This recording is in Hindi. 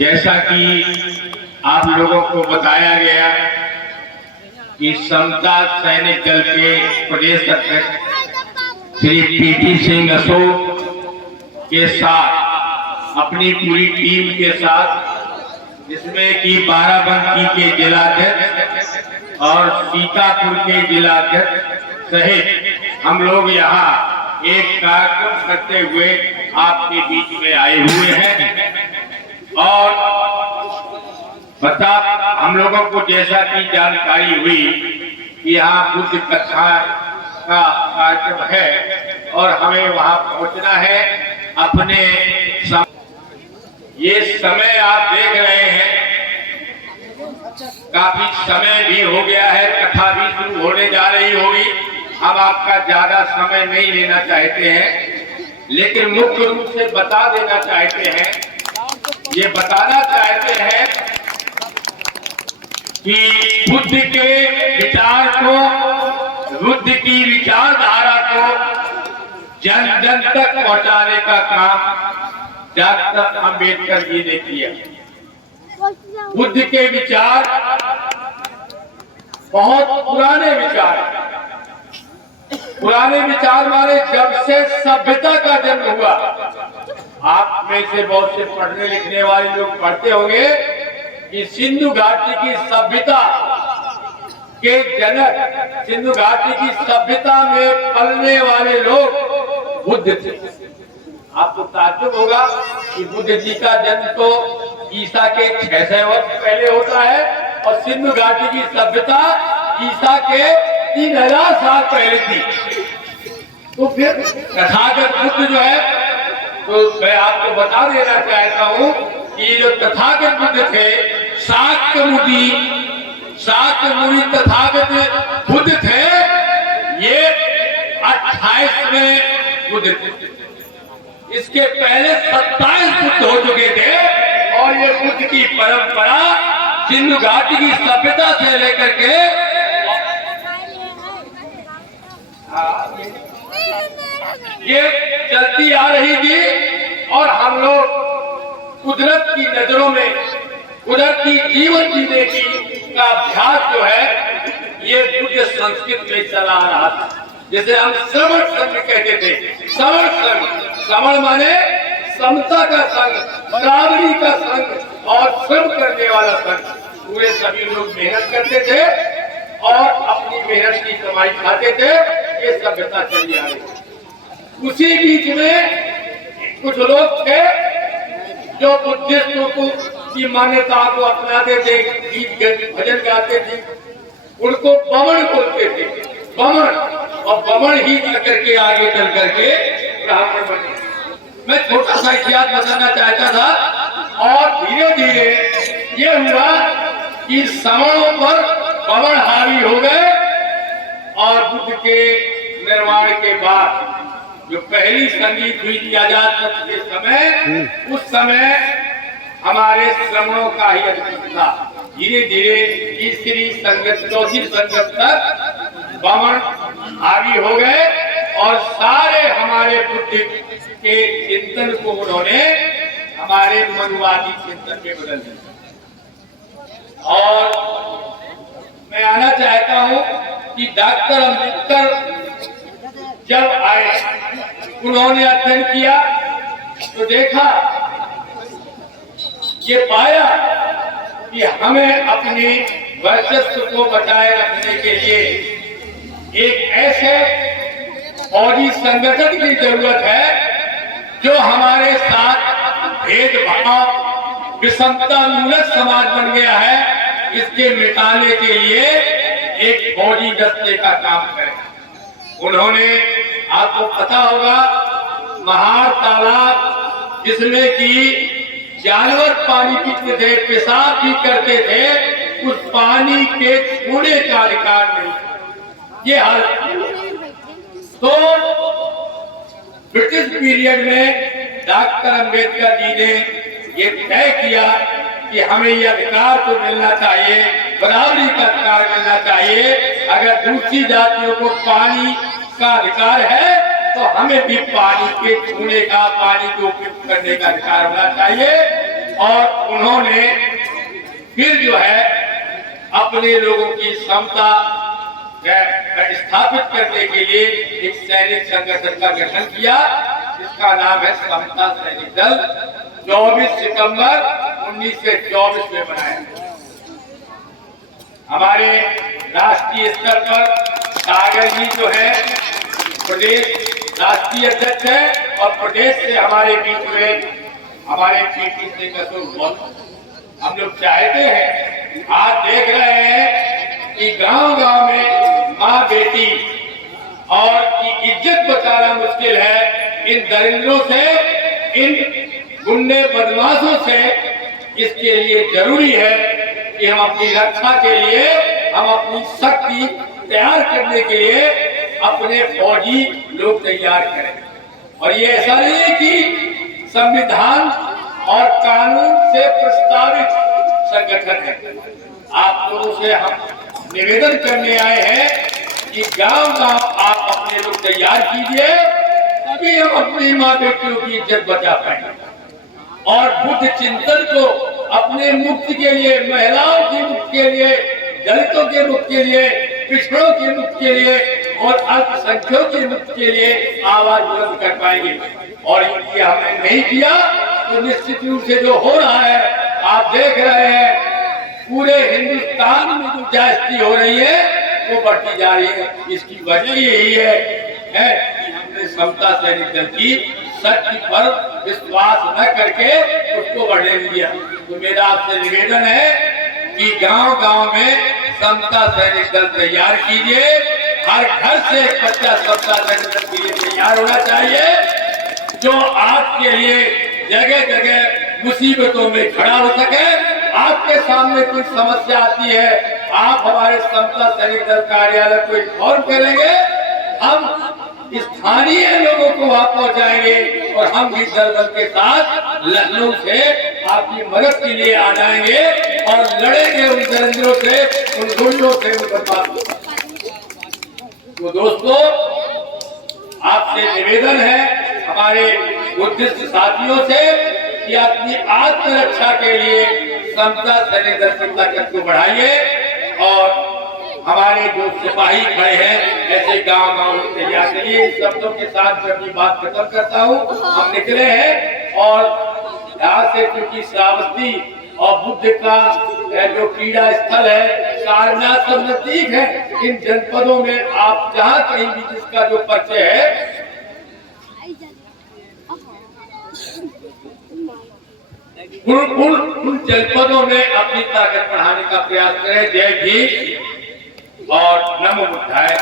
जैसा कि आप लोगों को बताया गया कि समता सैनिक दल के प्रदेश अध्यक्ष श्री पीटी सिंह अशोक के साथ अपनी पूरी टीम के साथ, जिसमें कि बाराबंकी के जिलाध्यक्ष और सीतापुर के जिलाध्यक्ष सहित हम लोग यहाँ एक कार्यक्रम करते हुए आपके बीच में आए हुए हैं। और बता हम लोगों को जैसा कि जानकारी हुई कि यहाँ बुद्ध कथा का कार्यक्रम है और हमें वहाँ पहुँचना है अपने ये समय आप देख रहे हैं, काफी समय भी हो गया है, कथा भी शुरू होने जा रही होगी। हम आपका ज्यादा समय नहीं लेना चाहते हैं, लेकिन मुख्य रूप से बता देना चाहते हैं, ये बताना चाहते हैं कि बुद्ध के विचार को, बुद्ध की विचारधारा को जन जन तक पहुंचाने का काम डॉक्टर अंबेडकर जी ने किया। बुद्ध के विचार बहुत पुराने विचार, पुराने विचार माने जब से सभ्यता का जन्म हुआ। आप में से बहुत से पढ़ने लिखने वाले लोग पढ़ते होंगे कि सिंधु घाटी की सभ्यता के जनक, सिंधु घाटी की सभ्यता में पलने वाले लोग बुद्ध थे। आपको ताज्जुब होगा कि बुद्ध जी का जन्म तो ईसा के 600 वर्ष पहले होता है और सिंधु घाटी की सभ्यता ईसा के 3000 साल पहले थी। तो फिर तथागत बुद्ध जो है, तो मैं आपको बता देना चाहता हूँ कि जो तथागत बुद्ध थे, शाक्य मुनि तथागत बुद्ध थे, ये 28वें बुद्ध थे। इसके पहले 27 बुद्ध हो चुके थे और ये बुद्ध की परंपरा सिंधु घाटी की सभ्यता से लेकर के ये चलती आ रही थी। और हम लोग कुदरत की नजरों में, कुदरत की जीवन जीने की का अभ्यास जो है ये बुद्ध संस्कृत में चला आ रहा था, जिसे हम श्रवण संघ कहते थे। श्रवण संघ, श्रवण माने समता का संघ, बराबरी का संघ और श्रम करने वाला संघ। पूरे सभी लोग मेहनत करते थे और अपनी मेहनत की कमाई खाते थे। ये सभ्यता चली आ रही। उसी बीच में कुछ लोग थे जो बुद्धिस्टों को की मान्यता को अपनाते थे, गीत भजन गाते थे, उनको बमन बोलते थे। बमन, और बमन ही करके आगे चल करके ब्राह्मण बने। मैं छोटा सा इतिहास बताना चाहता था। और धीरे धीरे ये हुआ कि सवर्णों पर बमन हावी हो गए और बुद्ध के निर्माण के बाद जो पहली संगीत हुई थी आजाद के समय, उस समय हमारे श्रमणों का ही अधिकार था। धीरे धीरे तीसरी संगत, चौथी संगत तक बमन हावी हो गए और सारे हमारे बुद्ध के चिंतन को उन्होंने हमारे मनुवादी चिंतन में बदल दिया। और मैं आना चाहता हूं कि डॉक्टर अंबेडकर जब आए, उन्होंने अध्ययन किया तो देखा, ये पाया कि हमें अपने वर्चस्व को बचाए रखने के लिए एक ऐसे फौजी संगठन की जरूरत है जो हमारे साथ भेदभाव, विषमता मूलक समाज बन गया है, इसके मिटाने के लिए एक फौजी दस्ते का काम करे। उन्होंने, आपको पता होगा, महार तालाब जिसमें कि जानवर पानी पीते थे, पेशाब भी करते थे, उस पानी के छूने का अधिकार नहीं। ये हाल तो ब्रिटिश पीरियड में डॉक्टर अंबेडकर जी ने ये तय किया कि हमें ये अधिकार तो मिलना चाहिए, बराबरी का अधिकार मिलना चाहिए। अगर दूसरी जातियों को पानी का अधिकार है तो हमें भी पानी के छूने का, पानी को उपयोग करने का अधिकार होना चाहिए। और उन्होंने फिर जो है अपने लोगों की समता स्थापित करने के लिए एक सैनिक संगठन का गठन किया, जिसका नाम है समता सैनिक दल। 24 सितंबर 1924 में बनाया। हमारे राष्ट्रीय स्तर पर सागर जी जो है प्रदेश राष्ट्रीय अध्यक्ष है और प्रदेश से हमारे बीच में हमारे पीटी सिंह हम लोग चाहते हैं, आज देख रहे हैं कि गांव-गांव में माँ बेटी और की इज्जत बचाना मुश्किल है इन दरिंद्रों से, इन गुंडे बदमाशों से। इसके लिए जरूरी है कि हम अपनी रक्षा के लिए, हम अपनी शक्ति तैयार करने के लिए अपने फौजी लोग तैयार करें। और ये ऐसा नहीं है कि संविधान और कानून से प्रस्तावित संगठन है। आप लोगों से हम निवेदन करने आए हैं कि गांव-गांव आप अपने लोग तैयार कीजिए, तभी हम अपनी माँ बेटियों की इज्जत बचा पाएंगे। और बुद्ध चिंतन को अपने मुक्ति के लिए, महिलाओं की मुक्ति के लिए, दलितों के मुक्ति के लिए, पिछड़ों की मुक्ति के लिए और अल्पसंख्यकों की मुक्ति के लिए आवाज बुलंद कर पाएंगे। और ये हमने नहीं किया तो निश्चित रूप से जो हो रहा है आप देख रहे हैं, पूरे हिंदुस्तान में जो जायजती हो रही है वो बढ़ती जा रही है। इसकी वजह यही है कि हमने समता सैनिक दल की सत्य पर विश्वास न करके उसको बढ़ने दिया। तो मेरा आपसे निवेदन है कि गांव-गांव में समता सैनिक दल तैयार कीजिए। हर घर से एक बच्चा समता सैनिक दल के लिए तैयार होना चाहिए, जो आपके लिए जगह जगह मुसीबतों में खड़ा हो सके। आपके सामने कोई समस्या आती है, आप हमारे समता सैनिक दल कार्यालय को इन्फॉर्म करेंगे, हम स्थानीय लोगों को वहां पहुंचाएंगे और हम भी दल के साथ लखनऊ से आपकी मदद के लिए आ जाएंगे और लड़ेंगे उन दरिंद्रों से, उन गुंडों से, उन बदमाशों से। तो दोस्तों, आपसे निवेदन है हमारे बुद्धिस्ट साथियों से कि अपनी आत्मरक्षा के लिए समता सैनिक दल की ताकत को बढ़ाइए। और हमारे जो सिपाही खड़े हैं ऐसे गांव-गांव तैयार करिए। इन शब्दों के साथ मैं अपनी बात खत्म करता हूँ। हम निकले हैं और यहाँ से क्योंकि श्रावस्ती और बुद्ध का जो क्रीड़ा स्थल है, सारनाथ सब नजदीक है। इन जनपदों में आप जहाँ कहीं भी जिसका जो परिचय है, उन जनपदों में अपनी ताकत बढ़ाने का प्रयास करें। जय भीम और नमो बुद्धाय।